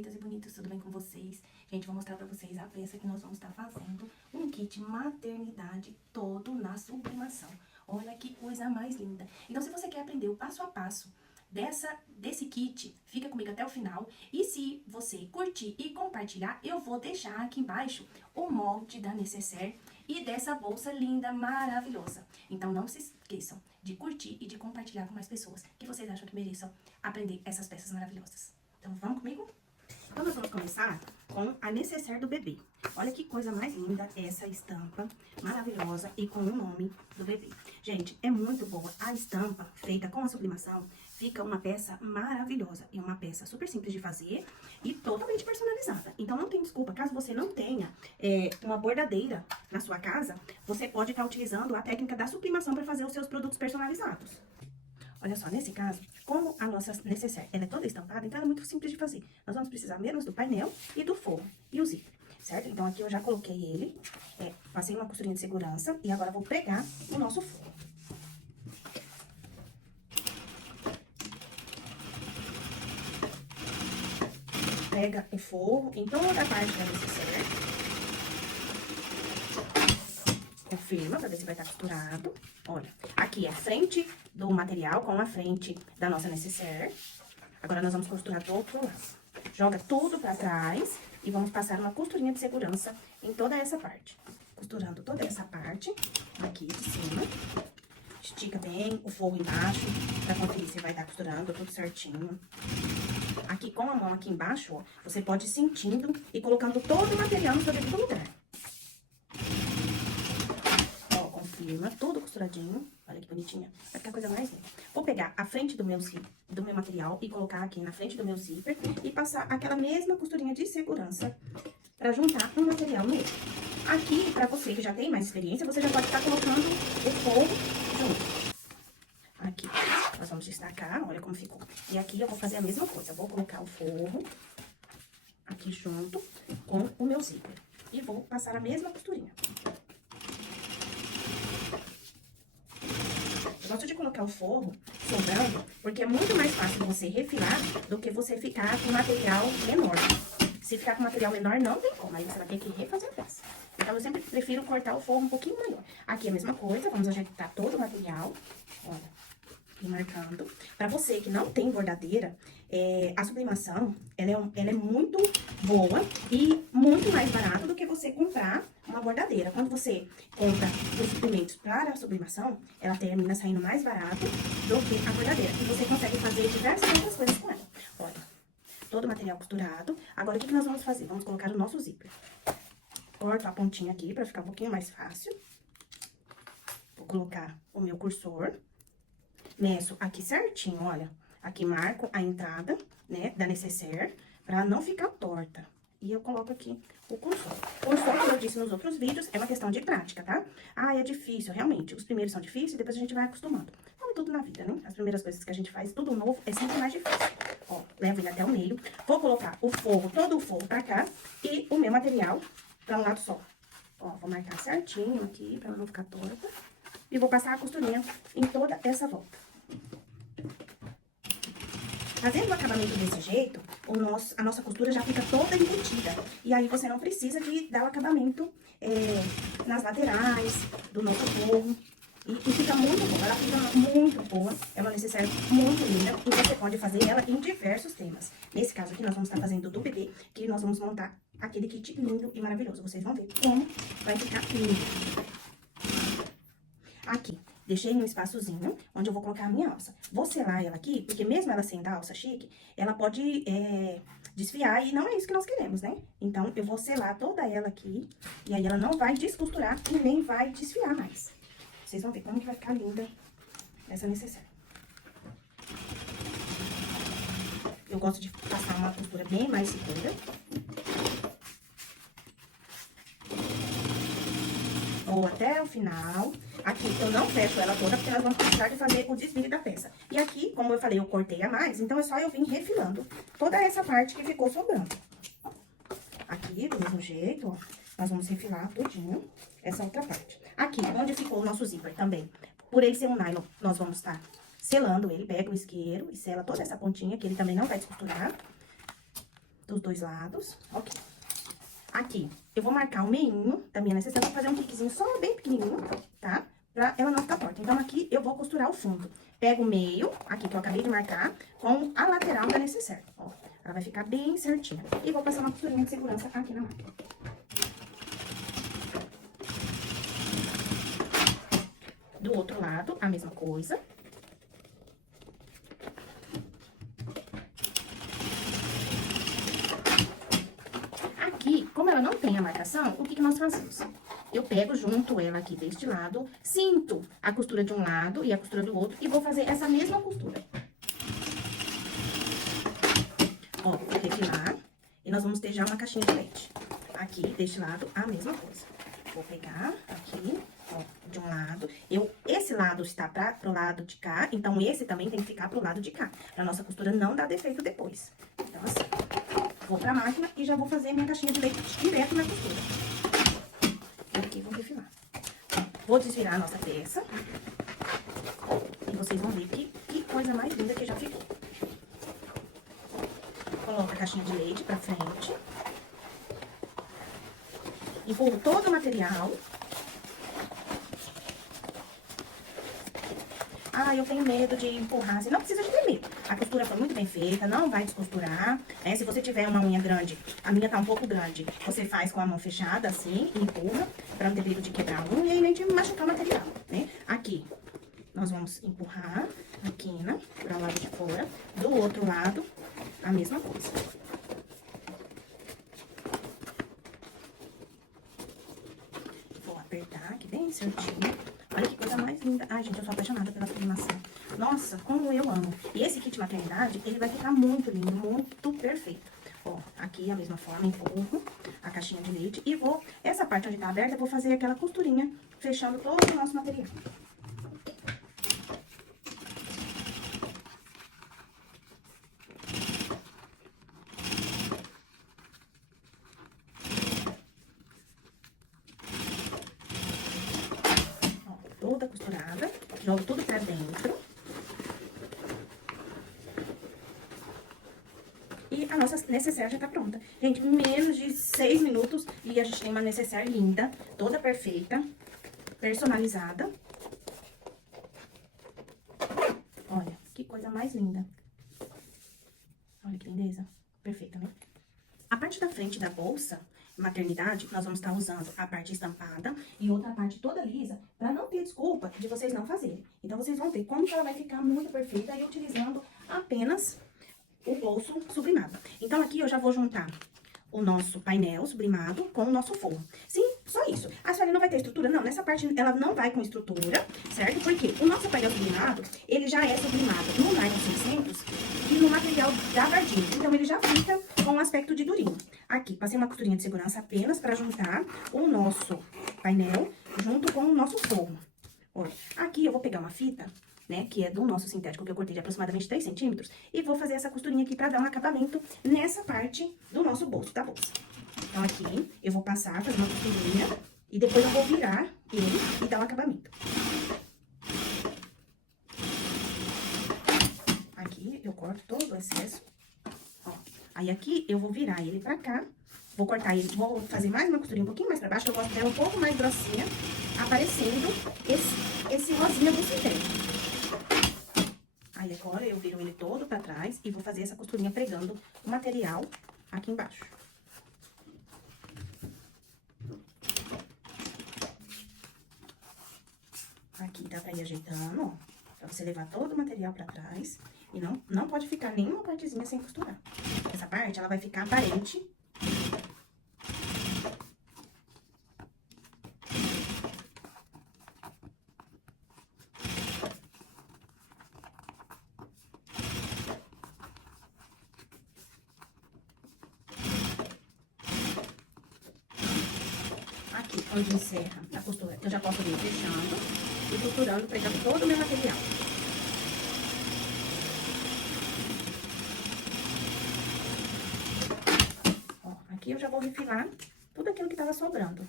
bonitas e bonitos, tudo bem com vocês? Gente, vou mostrar pra vocês a peça que nós vamos estar fazendo, um kit maternidade todo na sublimação. Olha que coisa mais linda. Então, se você quer aprender o passo a passo desse kit, fica comigo até o final. E se você curtir e compartilhar, eu vou deixar aqui embaixo o molde da necessaire e dessa bolsa linda, maravilhosa. Então, não se esqueçam de curtir e de compartilhar com mais pessoas que vocês acham que mereçam aprender essas peças maravilhosas. Então, vamos comigo? Então, nós vamos começar com a necessaire do bebê. Olha que coisa mais linda essa estampa maravilhosa e com o nome do bebê. Gente, é muito boa. A estampa feita com a sublimação fica uma peça maravilhosa. E uma peça super simples de fazer e totalmente personalizada. Então, não tem desculpa. Caso você não tenha uma bordadeira na sua casa, você pode estar utilizando a técnica da sublimação para fazer os seus produtos personalizados. Olha só, nesse caso, como a nossa necessaire ela é toda estampada, então ela é muito simples de fazer. Nós vamos precisar menos do painel e do forro e o zíper, certo? Então, aqui eu já coloquei ele, passei uma costurinha de segurança e agora vou pregar o nosso forro. Prega o forro em toda a parte da necessaire. Confirma pra ver se vai estar costurado. Olha, aqui é a frente do material com a frente da nossa necessaire. Agora, nós vamos costurar do outro lado. Joga tudo pra trás e vamos passar uma costurinha de segurança em toda essa parte. Costurando toda essa parte aqui de cima. Estica bem o forro embaixo pra conferir se vai estar costurando tudo certinho. Aqui com a mão aqui embaixo, ó, você pode ir sentindo e colocando todo o material no seu devido lugar. Confirma, tudo costuradinho. Olha que bonitinha. Vai ficar a coisa mais linda. Vou pegar a frente do meu material e colocar aqui na frente do meu zíper e passar aquela mesma costurinha de segurança pra juntar um material no outro. Aqui, pra você que já tem mais experiência, você já pode estar colocando o forro junto. Aqui, nós vamos destacar, olha como ficou. E aqui eu vou fazer a mesma coisa. Eu vou colocar o forro aqui junto com o meu zíper. E vou passar a mesma costurinha. Eu gosto de colocar o forro sobrando, porque é muito mais fácil você refilar do que você ficar com material menor. Se ficar com material menor, não tem como, aí você vai ter que refazer a peça. Então, eu sempre prefiro cortar o forro um pouquinho maior. Aqui é a mesma coisa, vamos ajeitar todo o material, olha, e marcando. Pra você que não tem bordadeira, a sublimação, ela é muito boa e muito mais barata do que você comprar uma bordadeira. Quando você compra os suprimentos para a sublimação, ela termina saindo mais barato do que a bordadeira. E você consegue fazer diversas outras coisas com ela. Olha, todo o material costurado. Agora, o que nós vamos fazer? Vamos colocar o nosso zíper. Corto a pontinha aqui para ficar um pouquinho mais fácil. Vou colocar o meu cursor. Meço aqui certinho, olha. Aqui marco a entrada, né, da necessaire, pra não ficar torta. E eu coloco aqui o cursor. O cursor, como eu disse nos outros vídeos, é uma questão de prática, tá? Ah, é difícil, realmente. Os primeiros são difíceis, depois a gente vai acostumando. Como tudo na vida, né? As primeiras coisas que a gente faz, tudo novo, é sempre mais difícil. Ó, levo ele até o meio. Vou colocar o forro, todo o forro pra cá e o meu material pra um lado só. Ó, vou marcar certinho aqui, pra ela não ficar torta. E vou passar a costurinha em toda essa volta. Fazendo o acabamento desse jeito, a nossa costura já fica toda embutida. E aí, você não precisa de dar o acabamento nas laterais do nosso forro. E fica muito boa, ela fica muito boa. É uma necessaire muito linda e você pode fazer ela em diversos temas. Nesse caso aqui, nós vamos estar fazendo do bebê, que nós vamos montar aquele kit lindo e maravilhoso. Vocês vão ver como vai ficar lindo. Aqui. Deixei um espaçozinho, onde eu vou colocar a minha alça. Vou selar ela aqui, porque mesmo ela sendo a alça chique, ela pode desfiar, e não é isso que nós queremos, né? Então, eu vou selar toda ela aqui, e aí ela não vai descosturar e nem vai desfiar mais. Vocês vão ver como que vai ficar linda essa necessaire. Eu gosto de passar uma costura bem mais segura. Vou até o final. Aqui eu não fecho ela toda, porque nós vamos precisar de fazer o desvio da peça. E aqui, como eu falei, eu cortei a mais, então é só eu vir refilando toda essa parte que ficou sobrando. Aqui, do mesmo jeito, ó, nós vamos refilar tudinho essa outra parte. Aqui, onde ficou o nosso zíper também, por ele ser um nylon, nós vamos estar selando ele, pega o isqueiro e sela toda essa pontinha, que ele também não vai descosturar. dos dois lados, ok. Aqui, eu vou marcar o meinho da minha necessaire, vou fazer um piquezinho só bem pequenininho, tá? Pra ela não ficar torta. Então, aqui, eu vou costurar o fundo. Pego o meio, aqui que eu acabei de marcar, com a lateral da necessaire, ó. Ela vai ficar bem certinha. E vou passar uma costurinha de segurança aqui na máquina. Do outro lado, a mesma coisa. Aqui, como ela não tem a marcação, o que que nós fazemos? Eu pego, junto ela aqui deste lado, cinto a costura de um lado e a costura do outro e vou fazer essa mesma costura. Ó, vou refilar e nós vamos ter já uma caixinha de leite. Aqui, deste lado, a mesma coisa. Vou pegar aqui, ó, de um lado. Esse lado está pro lado de cá, então esse também tem que ficar pro lado de cá, pra nossa costura não dar defeito depois. Então, assim, vou pra máquina e já vou fazer minha caixinha de leite direto na costura. Aqui, vou refilar. Vou desvirar a nossa peça. E vocês vão ver que coisa mais linda que já ficou. Coloco a caixinha de leite pra frente. Empurro todo o material. Ah, eu tenho medo de empurrar. Você não precisa de ter medo. A costura foi muito bem feita, não vai descosturar, né? Se você tiver uma unha grande, a minha tá um pouco grande, você faz com a mão fechada, assim, e empurra, pra não ter perigo de quebrar a unha e nem de machucar o material, né? Aqui, nós vamos empurrar a quina para o lado de fora. Do outro lado, a mesma coisa. Vou apertar aqui bem certinho. Olha que coisa mais linda. Ai, gente, eu sou apaixonada pela sublimação. Nossa, como eu amo. E esse kit maternidade, ele vai ficar muito lindo, muito perfeito. Ó, aqui a mesma forma, empurro a caixinha de leite e vou... Essa parte onde tá aberta, eu vou fazer aquela costurinha, fechando todo o nosso material. Ó, toda costurada, jogo tudo pra dentro. E a nossa necessaire já tá pronta. Gente, menos de 6 minutos e a gente tem uma necessaire linda, toda perfeita, personalizada. Olha, que coisa mais linda. Olha que lindeza. Perfeita, né? A parte da frente da bolsa, maternidade, nós vamos estar usando a parte estampada e outra parte toda lisa, pra não ter desculpa de vocês não fazerem. Então, vocês vão ver como que ela vai ficar muito perfeita e utilizando apenas o bolso sublimado. Então, aqui eu já vou juntar o nosso painel sublimado com o nosso forro. Sim, só isso. A Sueli não vai ter estrutura? Não, nessa parte ela não vai com estrutura, certo? Porque o nosso painel sublimado, ele já é sublimado no nylon 600 e no material da Bardini. Então, ele já fica com um aspecto de durinho. Aqui, passei uma costurinha de segurança apenas para juntar o nosso painel junto com o nosso forro. Olha, aqui eu vou pegar uma fita, né, que é do nosso sintético, que eu cortei de aproximadamente 3 centímetros, e vou fazer essa costurinha aqui pra dar um acabamento nessa parte do nosso bolso, da bolsa. Então, aqui, eu vou passar, fazer uma costurinha, e depois eu vou virar ele e dar um acabamento. Aqui, eu corto todo o excesso, ó. Aí, aqui, eu vou virar ele pra cá, vou cortar ele, vou fazer mais uma costurinha um pouquinho mais pra baixo, que eu gosto dela um pouco mais grossinha, aparecendo esse rosinha do sintético. Aí, agora, eu viro ele todo pra trás e vou fazer essa costurinha pregando o material aqui embaixo. Aqui dá pra ir ajeitando, ó, pra você levar todo o material pra trás. E não pode ficar nenhuma partezinha sem costurar. Essa parte, ela vai ficar aparente. Aqui, onde encerra a costura, eu já posso vir fechando e costurando, pregando todo o meu material. Ó, aqui eu já vou refilar tudo aquilo que tava sobrando.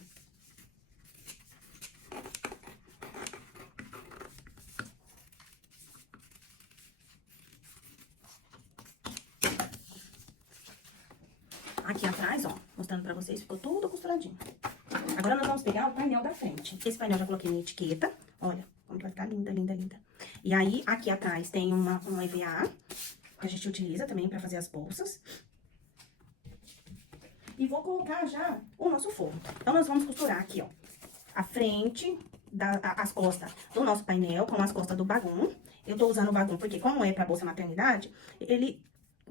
Aqui atrás, ó, mostrando pra vocês, ficou tudo costuradinho. Agora nós vamos pegar o painel da frente. Esse painel já coloquei na etiqueta, olha, como que vai ficar linda, linda, linda. E aí, aqui atrás tem um EVA, que a gente utiliza também pra fazer as bolsas. E vou colocar já o nosso forro. Então, nós vamos costurar aqui, ó, a frente, as costas do nosso painel com as costas do bagum. Eu tô usando o bagum porque, como é pra bolsa maternidade, ele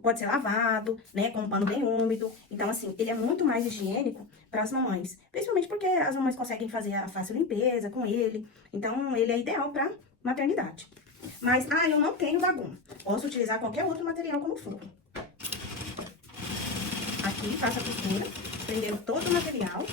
pode ser lavado, né, com um pano bem úmido. Então, assim, ele é muito mais higiênico para as mamães. Principalmente porque as mamães conseguem fazer a fácil limpeza com ele. Então, ele é ideal para maternidade. Mas, eu não tenho bagum. Posso utilizar qualquer outro material como forro. Aqui, faço a costura, prendendo todo o material.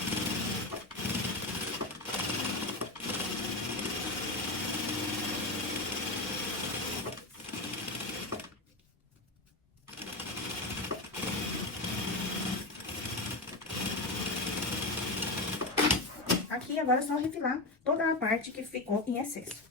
Aqui, agora é só refilar toda a parte que ficou em excesso.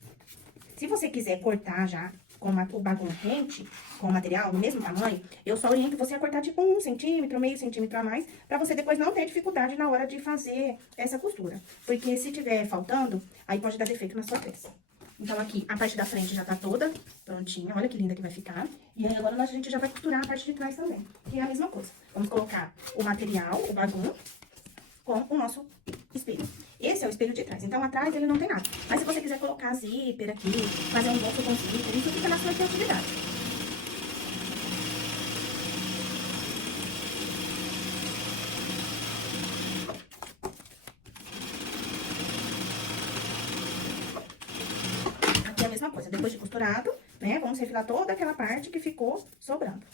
Se você quiser cortar já com o bagulho quente, com o material do mesmo tamanho, eu só oriento você a cortar tipo 1 centímetro, meio centímetro a mais, pra você depois não ter dificuldade na hora de fazer essa costura. Porque se tiver faltando, aí pode dar defeito na sua peça. Então, aqui, a parte da frente já tá toda prontinha, olha que linda que vai ficar. E aí, agora a gente já vai costurar a parte de trás também, que é a mesma coisa. Vamos colocar o material, o bagulho, com o nosso espelho. Esse é o espelho de trás, então atrás ele não tem nada. Mas se você quiser colocar zíper aqui, fazer um bolso com zíper, isso fica na sua criatividade. Aqui é a mesma coisa, depois de costurado, né, vamos refilar toda aquela parte que ficou sobrando.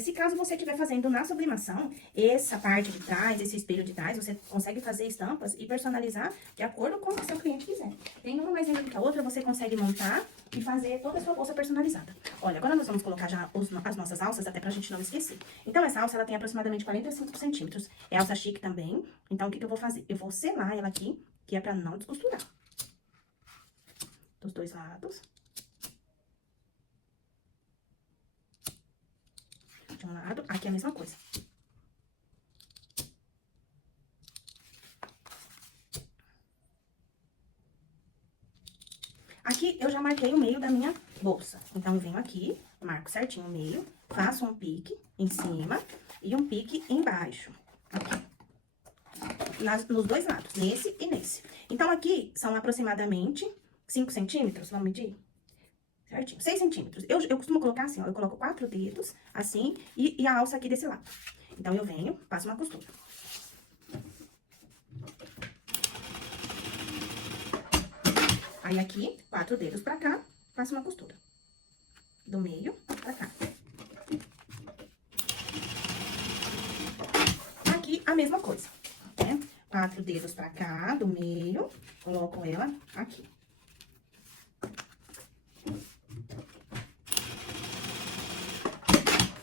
Se caso você estiver fazendo na sublimação, essa parte de trás, esse espelho de trás, você consegue fazer estampas e personalizar de acordo com o que o seu cliente quiser. Tem uma mais linda do que a outra, você consegue montar e fazer toda a sua bolsa personalizada. Olha, agora nós vamos colocar já as nossas alças, até pra gente não esquecer. Então, essa alça, ela tem aproximadamente 45 centímetros. É alça chique também. Então, o que eu vou fazer? Eu vou selar ela aqui, que é pra não descosturar. Dos dois lados. De um lado, aqui é a mesma coisa. Aqui, eu já marquei o meio da minha bolsa. Então, eu venho aqui, marco certinho o meio, faço um pique em cima e um pique embaixo. Aqui. Nos dois lados, nesse e nesse. Então, aqui são aproximadamente 5 centímetros, vamos medir? Certinho, 6 centímetros. Eu costumo colocar assim, ó, eu coloco 4 dedos, assim, e a alça aqui desse lado. Então, eu venho, passo uma costura. Aí, aqui, 4 dedos pra cá, faço uma costura. Do meio pra cá. Aqui, a mesma coisa, né? 4 dedos pra cá, do meio, coloco ela aqui.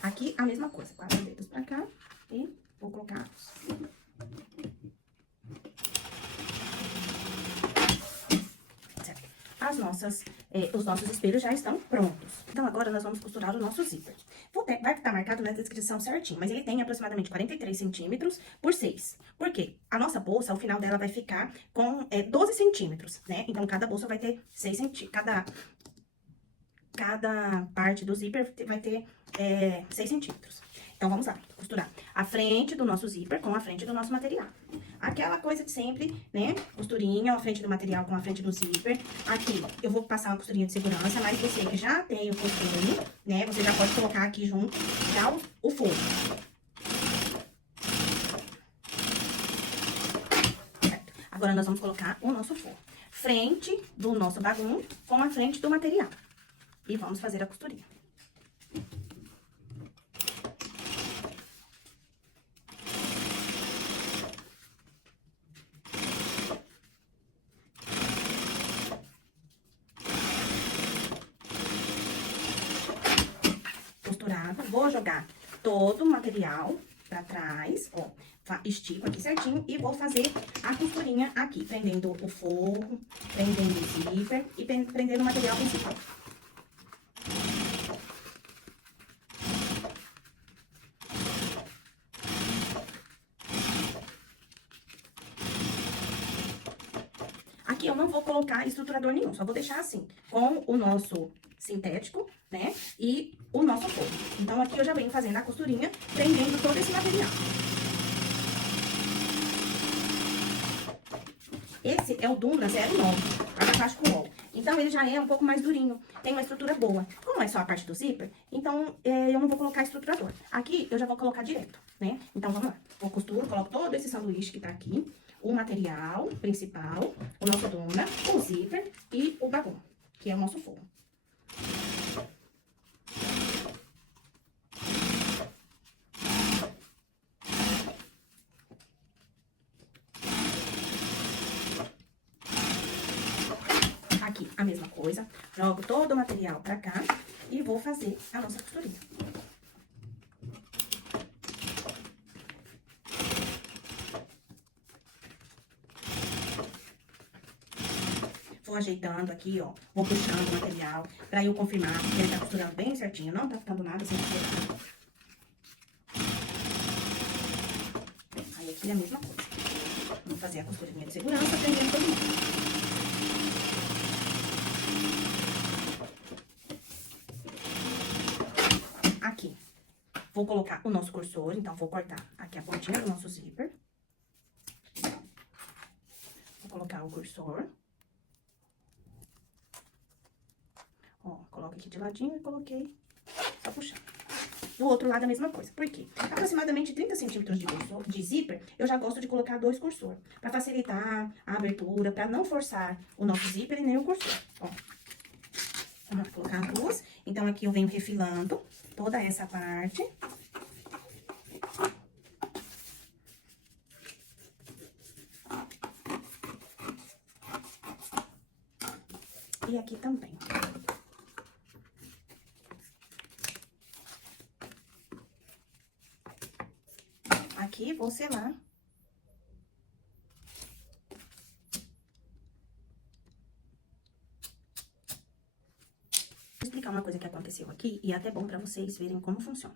Aqui, a mesma coisa, 4 dedos pra cá e vou colocar certo. Os nossos espelhos já estão prontos. Então, agora nós vamos costurar o nosso zíper. Vai estar marcado na descrição certinho, mas ele tem aproximadamente 43 centímetros por 6. Por quê? A nossa bolsa, o final dela vai ficar com 12 centímetros, né? Então, cada bolsa vai ter 6 centímetros, cada parte do zíper vai ter 6 centímetros. Então, vamos lá, costurar a frente do nosso zíper com a frente do nosso material. Aquela coisa de sempre, né? Costurinha, a frente do material com a frente do zíper. Aqui, eu vou passar uma costurinha de segurança, mas você que já tem o costume, né? Você já pode colocar aqui junto já o forro. Certo. Agora, nós vamos colocar o nosso forro. Frente do nosso bagulho com a frente do material. E vamos fazer a costurinha. Costurado, vou jogar todo o material pra trás, ó. Estico aqui certinho e vou fazer a costurinha aqui, prendendo o forro, prendendo o zíper e prendendo o material principal. Aqui eu não vou colocar estruturador nenhum, só vou deixar assim, com o nosso sintético, né, e o nosso forro. Então, aqui eu já venho fazendo a costurinha, prendendo todo esse material. Esse é o Duna 09, plástico Roll. Então, ele já é um pouco mais durinho, tem uma estrutura boa. Como é só a parte do zíper, então eu não vou colocar estruturador. Aqui, eu já vou colocar direto, né? Então, vamos lá. Eu costuro, coloco todo esse sanduíche que tá aqui, o material principal, o nosso Duna, o zíper e o bagulho, que é o nosso forro. Aqui, a mesma coisa, jogo todo o material pra cá e vou fazer a nossa costurinha. Vou ajeitando aqui, ó, vou puxando o material pra eu confirmar que ele tá costurando bem certinho, não tá ficando nada sem costurar. Aí aqui é a mesma coisa. Vamos fazer a costurinha de segurança, prendendo todo mundo. Aqui, vou colocar o nosso cursor, então vou cortar aqui a pontinha do nosso zíper. Vou colocar o cursor. Ó, coloco aqui de ladinho e coloquei, só puxando. Do outro lado a mesma coisa. Por quê? Aproximadamente 30 centímetros de zíper, eu já gosto de colocar 2 cursor. Pra facilitar a abertura, pra não forçar o nosso zíper e nem o cursor. Ó. Vamos colocar 2. Então, aqui eu venho refilando toda essa parte. E aqui também. Aqui, vou selar. Vou explicar uma coisa que aconteceu aqui, e é até bom pra vocês verem como funciona.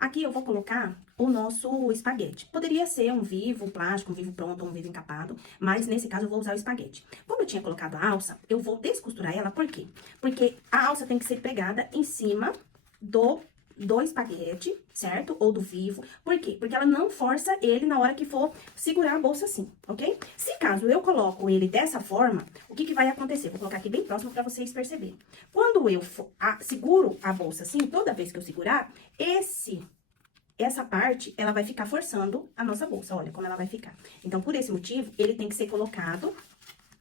Aqui eu vou colocar o nosso espaguete. Poderia ser um vivo plástico, um vivo pronto, um vivo encapado, mas nesse caso eu vou usar o espaguete. Como eu tinha colocado a alça, eu vou descosturar ela, por quê? Porque a alça tem que ser pregada em cima do espaguete, certo? Ou do vivo. Por quê? Porque ela não força ele na hora que for segurar a bolsa assim, ok? Se caso eu coloco ele dessa forma, o que que vai acontecer? Vou colocar aqui bem próximo pra vocês perceberem. Quando eu seguro a bolsa assim, toda vez que eu segurar, essa parte, ela vai ficar forçando a nossa bolsa. Olha como ela vai ficar. Então, por esse motivo, ele tem que ser colocado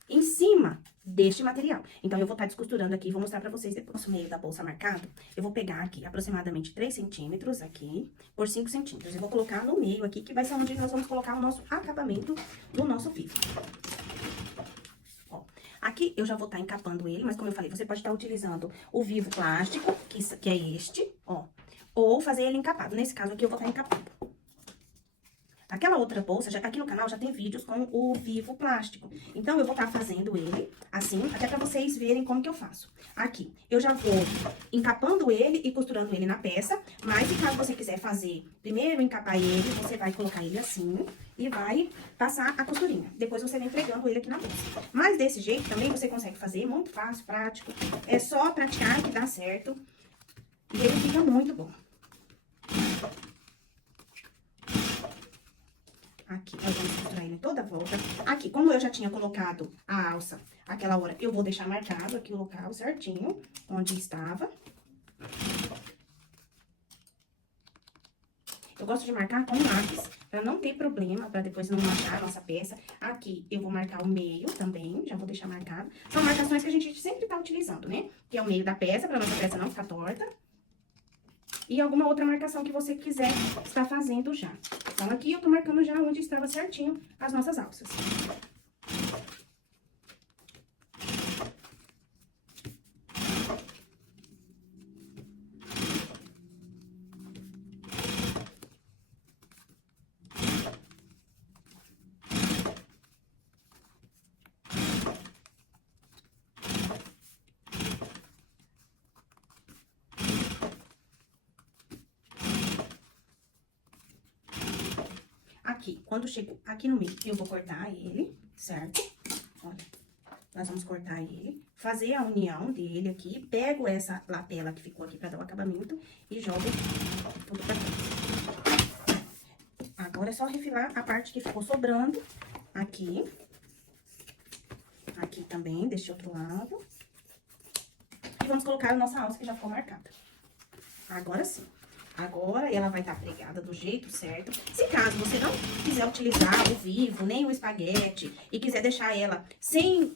em cima deste material. Então, eu vou estar descosturando aqui e vou mostrar pra vocês depois. O meio da bolsa marcado, eu vou pegar aqui aproximadamente 3 centímetros aqui por 5 centímetros. Eu vou colocar no meio aqui, que vai ser onde nós vamos colocar o nosso acabamento do nosso vivo. Ó, aqui eu já vou estar encapando ele, mas como eu falei, você pode estar utilizando o vivo plástico, que é este, ó. Ou fazer ele encapado. Nesse caso aqui, eu vou estar encapando. Aquela outra bolsa, aqui no canal já tem vídeos com o vivo plástico. Então, eu vou estar fazendo ele assim, até pra vocês verem como que eu faço. Aqui, eu já vou encapando ele e costurando ele na peça. Mas, se caso você quiser fazer, primeiro encapar ele, você vai colocar ele assim e vai passar a costurinha. Depois, você vem pregando ele aqui na bolsa. Mas, desse jeito, também você consegue fazer, muito fácil, prático. É só praticar que dá certo. E ele fica muito bom. Aqui, nós vamos costurar ele toda a volta. Aqui, como eu já tinha colocado a alça aquela hora, eu vou deixar marcado aqui o local certinho, onde estava. Eu gosto de marcar com lápis, pra não ter problema, pra depois não manchar a nossa peça. Aqui, eu vou marcar o meio também, já vou deixar marcado. São marcações que a gente sempre tá utilizando, né? Que é o meio da peça, pra nossa peça não ficar torta. E alguma outra marcação que você quiser estar fazendo já. Então, aqui eu tô marcando já onde estava certinho as nossas alças. Aqui, quando chego aqui no meio, eu vou cortar ele, certo? Olha. Nós vamos cortar ele, fazer a união dele aqui, pego essa lapela que ficou aqui pra dar o acabamento e jogo tudo pra trás. Agora é só refilar a parte que ficou sobrando aqui. Aqui também, deste outro lado. E vamos colocar a nossa alça que já ficou marcada. Agora sim. Agora ela vai estar pregada do jeito certo. Se caso você não quiser utilizar o vivo, nem o espaguete, e quiser deixar ela sem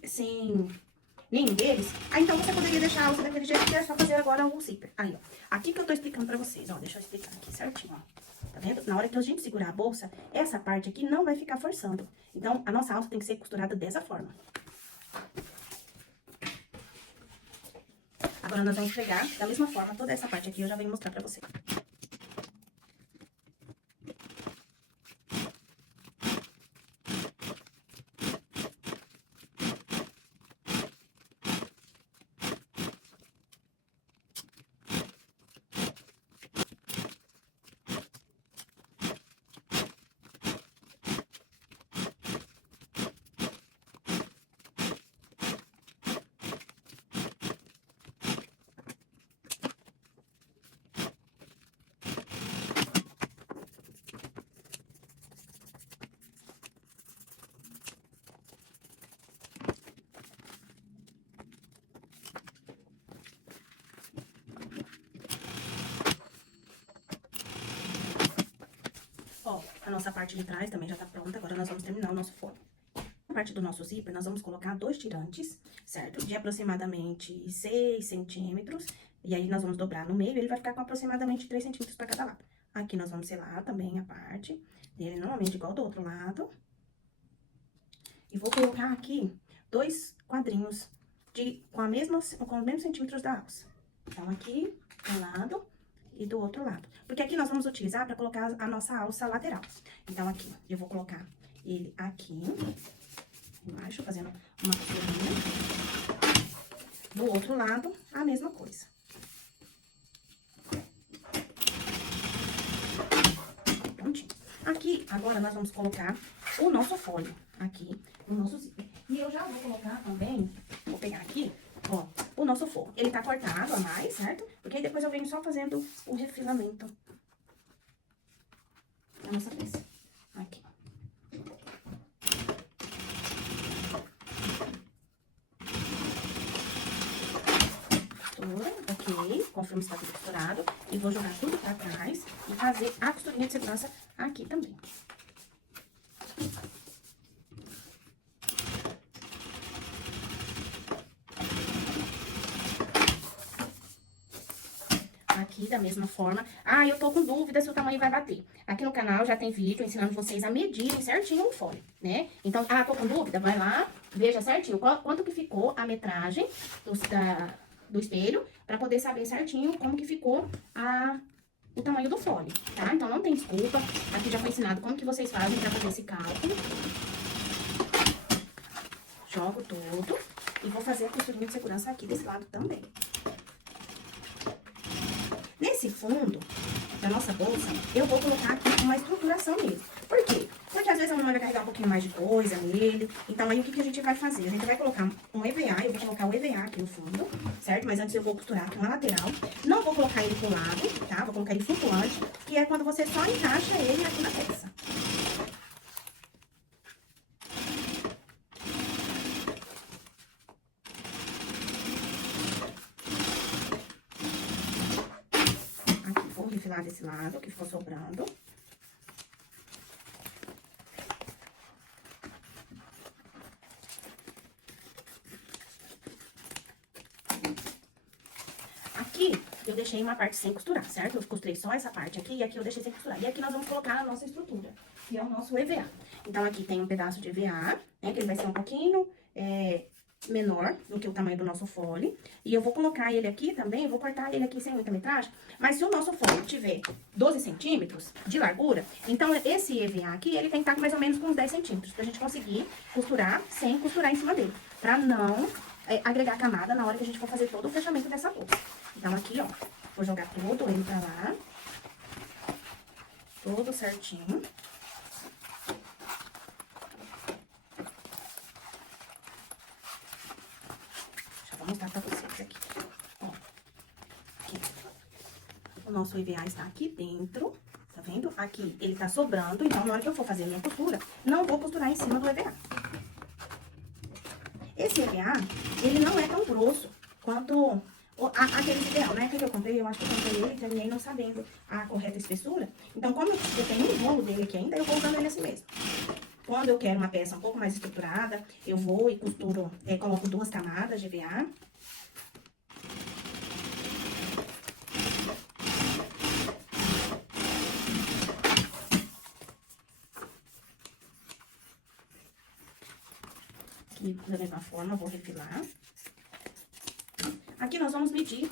nenhum deles, aí então você poderia deixar a alça daquele jeito, que é só fazer agora o zíper. Aí, ó. Aqui que eu tô explicando pra vocês, ó. Deixa eu explicar aqui certinho, ó. Tá vendo? Na hora que a gente segurar a bolsa, essa parte aqui não vai ficar forçando. Então, a nossa alça tem que ser costurada dessa forma. Agora, nós vamos pegar da mesma forma toda essa parte aqui, eu já venho mostrar pra vocês. Ó, a nossa parte de trás também já tá pronta, agora nós vamos terminar o nosso forro. Na parte do nosso zíper, nós vamos colocar 2 tirantes, certo? De aproximadamente 6 centímetros. E aí, nós vamos dobrar no meio, ele vai ficar com aproximadamente 3 centímetros pra cada lado. Aqui, nós vamos selar também a parte dele, normalmente igual do outro lado. E vou colocar aqui 2 quadrinhos com os mesmos centímetros da alça. Então, aqui, um lado e do outro lado. Porque aqui nós vamos utilizar pra colocar a nossa alça lateral. Então, aqui, eu vou colocar ele aqui embaixo, fazendo uma costurinha. Do outro lado, a mesma coisa. Prontinho. Aqui, agora, nós vamos colocar o nosso fole aqui no nosso zíper. E eu já vou colocar também, vou pegar aqui, ó, o nosso forro. Ele tá cortado a mais, certo? Porque aí depois eu venho só fazendo o refilamento da nossa peça. Aqui. Ok, confirmo se tá tudo costurado. E vou jogar tudo pra trás e fazer a costurinha de segurança aqui também. Aqui da mesma forma. Ah, eu tô com dúvida se o tamanho vai bater. Aqui no canal já tem vídeo ensinando vocês a medirem certinho o fole, né? Então, tô com dúvida? Vai lá, veja certinho quanto que ficou a metragem do espelho, pra poder saber certinho como que ficou o tamanho do fole, tá? Então, não tem desculpa. Aqui já foi ensinado como que vocês fazem pra fazer esse cálculo. Jogo tudo e vou fazer a costurinha de segurança aqui desse lado também. Nesse fundo da nossa bolsa, eu vou colocar aqui uma estruturação nele. Por quê? Porque às vezes a mamãe vai carregar um pouquinho mais de coisa nele. Então, aí, o que a gente vai fazer? A gente vai colocar um EVA, eu vou colocar o EVA aqui no fundo, certo? Mas antes eu vou costurar aqui uma lateral. Não vou colocar ele pro lado, tá? Vou colocar ele flutuante, que é quando você só encaixa ele aqui na peça. Refilar desse lado, que ficou sobrando. Aqui, eu deixei uma parte sem costurar, certo? Eu costurei só essa parte aqui e aqui eu deixei sem costurar. E aqui nós vamos colocar a nossa estrutura, que é o nosso EVA. Então, aqui tem um pedaço de EVA, né? Que ele vai ser um pouquinho menor do que o tamanho do nosso fole. E eu vou colocar ele aqui também, eu vou cortar ele aqui sem muita metragem. Mas se o nosso fole tiver 12 centímetros de largura, então esse EVA aqui, ele tem que estar mais ou menos com uns 10 centímetros, pra gente conseguir costurar sem costurar em cima dele. Pra não agregar camada na hora que a gente for fazer todo o fechamento dessa bolsa. Então, aqui, ó, vou jogar todo ele pra lá. Todo certinho. O nosso EVA está aqui dentro, tá vendo? Aqui ele tá sobrando, então na hora que eu for fazer a minha costura, não vou costurar em cima do EVA. Esse EVA, ele não é tão grosso quanto aquele ideal, né? Que eu comprei, eu acho que eu comprei ele e terminei não sabendo a correta espessura. Então, como eu tenho um rolo dele aqui ainda, eu vou usando ele assim mesmo. Quando eu quero uma peça um pouco mais estruturada, eu vou e costuro, coloco 2 camadas de EVA. Aqui, da mesma forma, eu vou refilar. Aqui nós vamos medir,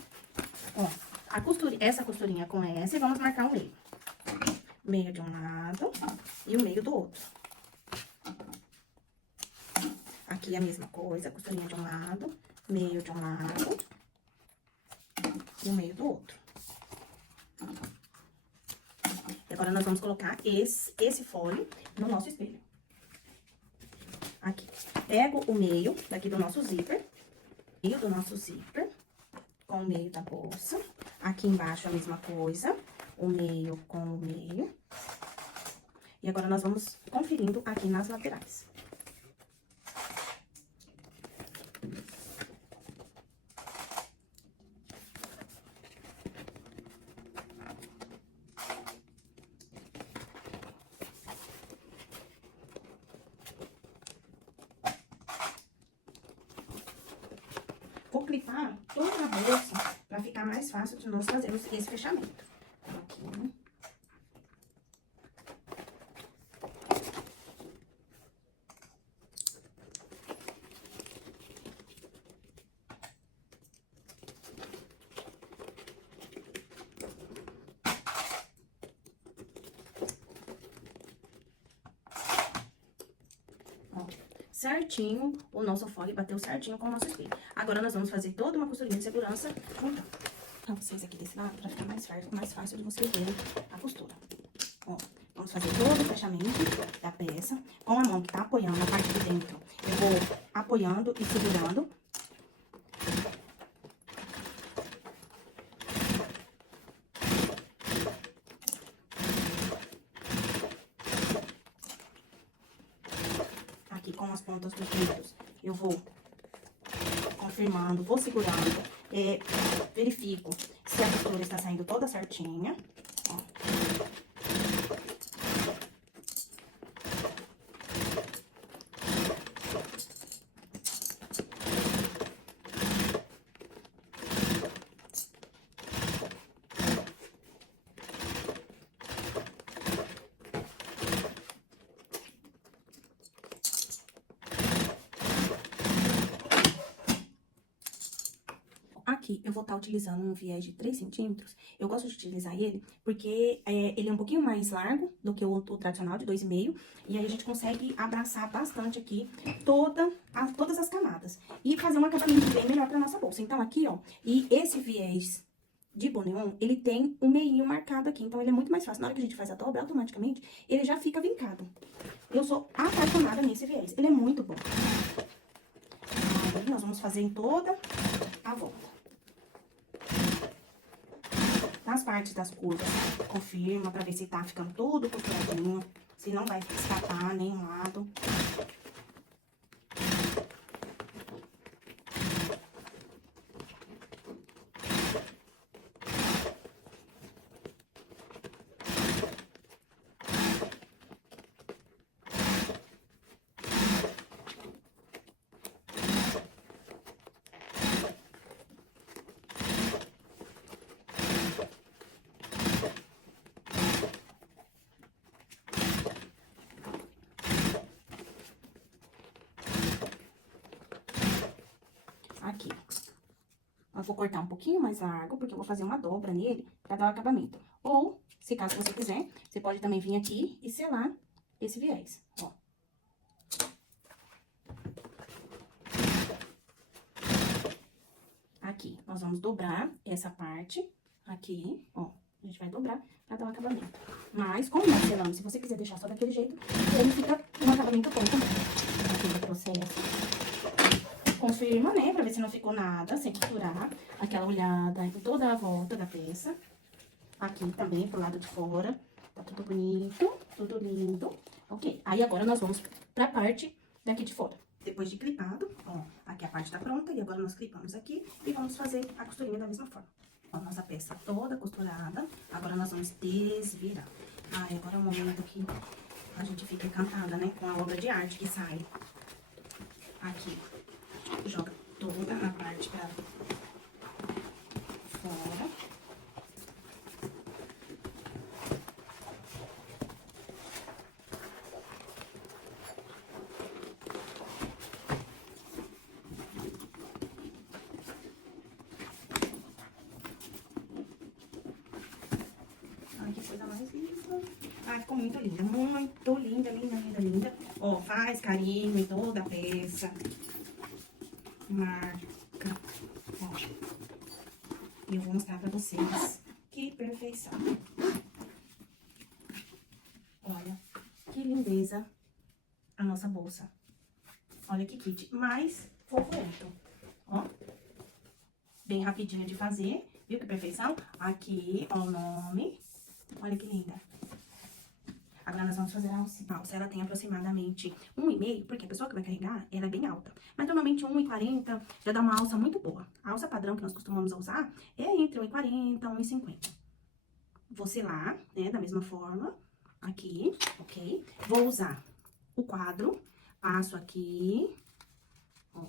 ó, essa costurinha com essa e vamos marcar o meio. Meio de um lado e o meio do outro. Aqui a mesma coisa, costurinha de um lado, meio de um lado e o meio do outro. E agora nós vamos colocar esse folho no nosso espelho. Aqui, pego o meio daqui do nosso zíper, com o meio da bolsa. Aqui embaixo a mesma coisa, o meio com o meio. E agora nós vamos conferindo aqui nas laterais. Vou clipar toda a bolsa para ficar mais fácil de nós fazermos esse fechamento. Aqui. Certinho, o nosso folha bateu certinho com o nosso espelho. Agora, nós vamos fazer toda uma costurinha de segurança juntando. Pra vocês aqui desse lado, pra ficar mais fácil de vocês verem a costura. Ó, vamos fazer todo o fechamento da peça. Com a mão que tá apoiando a parte de dentro, eu vou apoiando e segurando. Com as pontas dos dedos, eu vou confirmando, vou segurando, verifico se a costura está saindo toda certinha, ó. Aqui, eu vou estar utilizando um viés de 3 centímetros. Eu gosto de utilizar ele porque ele é um pouquinho mais largo do que o tradicional de 2,5. E aí, a gente consegue abraçar bastante aqui todas as camadas. E fazer um acabamento bem melhor pra nossa bolsa. Então, aqui, ó, e esse viés de boneon, ele tem um meinho marcado aqui. Então, ele é muito mais fácil. Na hora que a gente faz a dobra, automaticamente, ele já fica vincado. Eu sou apaixonada nesse viés. Ele é muito bom. Aí, nós vamos fazer em toda a volta. Nas partes das curvas, confirma pra ver se tá ficando tudo costuradinho, se não vai escapar nenhum lado. Aqui. Eu vou cortar um pouquinho mais largo, porque eu vou fazer uma dobra nele pra dar o acabamento. Ou, se caso você quiser, você pode também vir aqui e selar esse viés, ó. Aqui, nós vamos dobrar essa parte aqui, ó. A gente vai dobrar pra dar o acabamento. Mas, como nós selamos, se você quiser deixar só daquele jeito, ele fica um acabamento bom também. Aqui no processo. Confirma, né, pra ver se não ficou nada, sem costurar. Aquela olhada em toda a volta da peça. Aqui também, pro lado de fora. Tá tudo bonito, tudo lindo. Ok, aí agora nós vamos pra parte daqui de fora. Depois de clipado, ó, aqui a parte tá pronta. E agora nós clipamos aqui e vamos fazer a costurinha da mesma forma. Ó, nossa peça toda costurada. Agora nós vamos desvirar. Ai, agora é o momento que a gente fica encantada, né? Com a obra de arte que sai. Aqui, joga toda a parte pra fora. Ai, que coisa mais linda. Ai, ficou muito linda. Muito linda, linda, linda, linda. Ó, faz carinho em toda a peça. Marca. Ó. E eu vou mostrar pra vocês. Que perfeição. Olha, que lindeza a nossa bolsa. Olha que kit mais fofurento. Ó. Bem rapidinho de fazer. Viu que perfeição? Aqui, ó, o nome. Olha que linda. Agora nós vamos fazer a alça. A alça, ela tem aproximadamente 1,5, porque a pessoa que vai carregar, ela é bem alta. Mas normalmente 1,40 já dá uma alça muito boa. A alça padrão que nós costumamos usar é entre 1,40 e 1,50. Vou selar, né, da mesma forma. Aqui, ok? Vou usar o quadro, passo aqui, ó.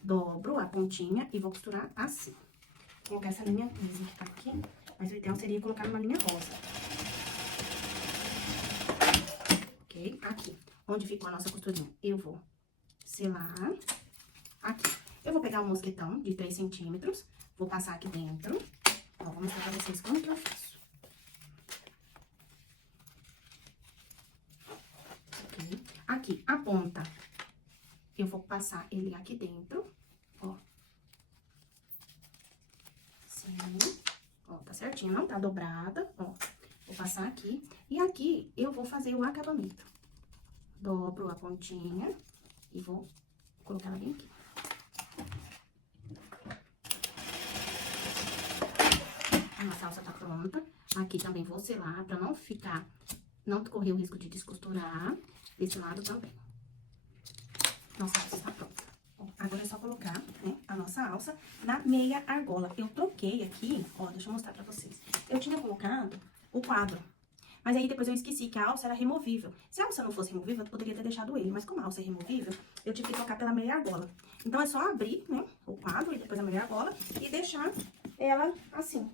Dobro a pontinha e vou costurar assim. Vou colocar essa linha aqui, mas o ideal seria colocar uma linha rosa. Ok? Aqui, onde ficou a nossa costurinha, eu vou selar. Aqui, eu vou pegar um mosquetão de 3 centímetros, vou passar aqui dentro. Ó, vou mostrar pra vocês como que eu faço. Ok? Aqui, a ponta, eu vou passar ele aqui dentro, ó. Assim, ó, tá certinho, não tá dobrada, ó. Vou passar aqui. E aqui, eu vou fazer o acabamento. Dobro a pontinha e vou colocar ela bem aqui. A nossa alça tá pronta. Aqui também vou selar pra não correr o risco de descosturar. Desse lado também. Nossa alça está pronta. Ó, agora é só colocar, né, a nossa alça na meia argola. Eu troquei aqui, ó, deixa eu mostrar pra vocês. Eu tinha colocado o quadro, mas aí depois eu esqueci que a alça era removível. Se a alça não fosse removível, eu poderia ter deixado ele, mas como a alça é removível, eu tive que trocar pela meia argola. Então, é só abrir, né, o quadro e depois a meia argola e deixar ela assim.